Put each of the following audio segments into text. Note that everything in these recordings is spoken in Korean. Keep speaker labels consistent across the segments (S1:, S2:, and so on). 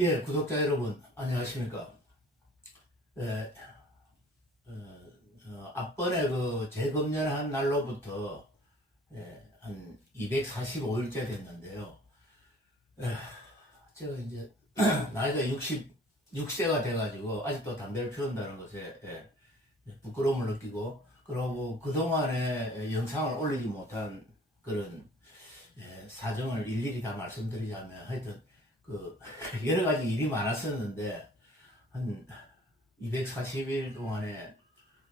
S1: 예, 구독자 여러분, 안녕하십니까. 예, 어, 어, 앞번에 그 재검열한 날로부터 예, 한 245일째 됐는데요. 예, 제가 이제 나이가 66세가 돼가지고 아직도 담배를 피운다는 것에 예, 부끄러움을 느끼고 그러고 그동안에 영상을 올리지 못한 그런 예, 사정을 일일이 다 말씀드리자면 하여튼 그 여러 가지 일이 많았었는데 한 240일 동안에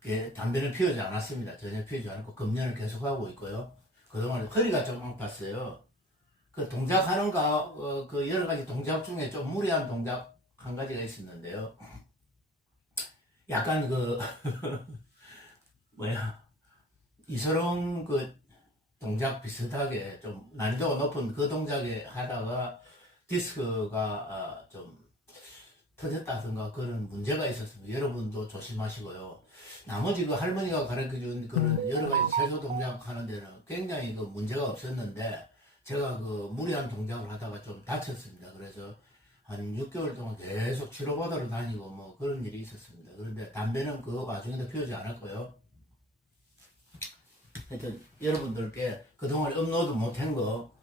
S1: 그 담배는 피우지 않았습니다. 전혀 피우지 않았고 금년을 계속하고 있고요. 그동안 허리가 좀 아팠어요. 그 동작하는 가, 어, 그 여러 가지 동작 중에 좀 무리한 동작 한 가지가 있었는데요. 약간 그 뭐야 이서롱 그 동작 비슷하게 좀 난이도가 높은 그 동작에 하다가 디스크가 아, 좀 터졌다든가 그런 문제가 있었습니다. 여러분도 조심하시고요. 나머지 그 할머니가 가르쳐 준 그런 여러 가지 체조 동작 하는 데는 굉장히 그 문제가 없었는데 제가 그 무리한 동작을 하다가 좀 다쳤습니다. 그래서 한 6개월 동안 계속 치료받으러 다니고 뭐 그런 일이 있었습니다. 그런데 담배는 그 와중에도 피우지 않았고요. 하여튼 여러분들께 그동안 업로드 못한 거 예,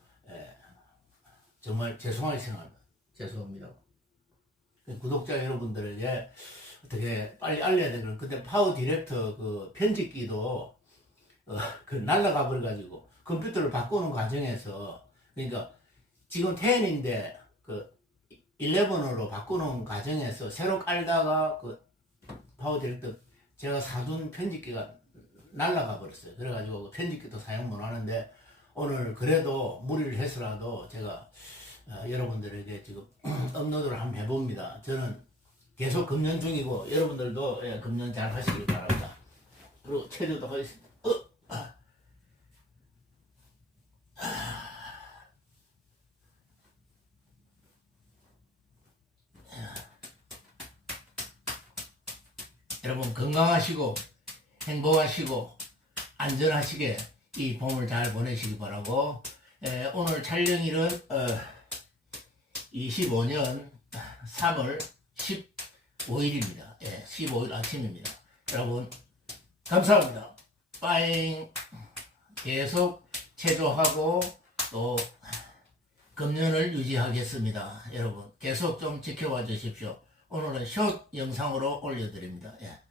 S1: 정말 죄송하게 생각합니다. 죄송합니다. 구독자 여러분들에게 어떻게 빨리 알려야 되는 근데 파워 디렉터 그 편집기도 어, 그 날라가 버려가지고 컴퓨터를 바꾸는 과정에서 그러니까 지금 10인데 그 11으로 바꾸는 과정에서 새로 깔다가 그 파워 디렉터 제가 사둔 편집기가 날라가 버렸어요. 그래가지고 그 편집기도 사용 못 하는데 오늘 그래도 무리를 해서라도 제가 어, 여러분들에게 지금 업로드를 한번 해봅니다. 저는 계속 금연 중이고 여러분들도 예, 금연 잘 하시길 바랍니다. 그리고 체조도 하겠습니다. 어, 아. 여러분 건강하시고 행복하시고 안전하시게 이 봄을 잘 보내시기 바라고 에, 오늘 촬영일은 어, 25년 3월 15일입니다. 예, 15일 아침입니다. 여러분 감사합니다. 빠잉 계속 체조하고 또 금년을 유지하겠습니다. 여러분 계속 좀 지켜봐 주십시오. 오늘은 숏 영상으로 올려드립니다. 예.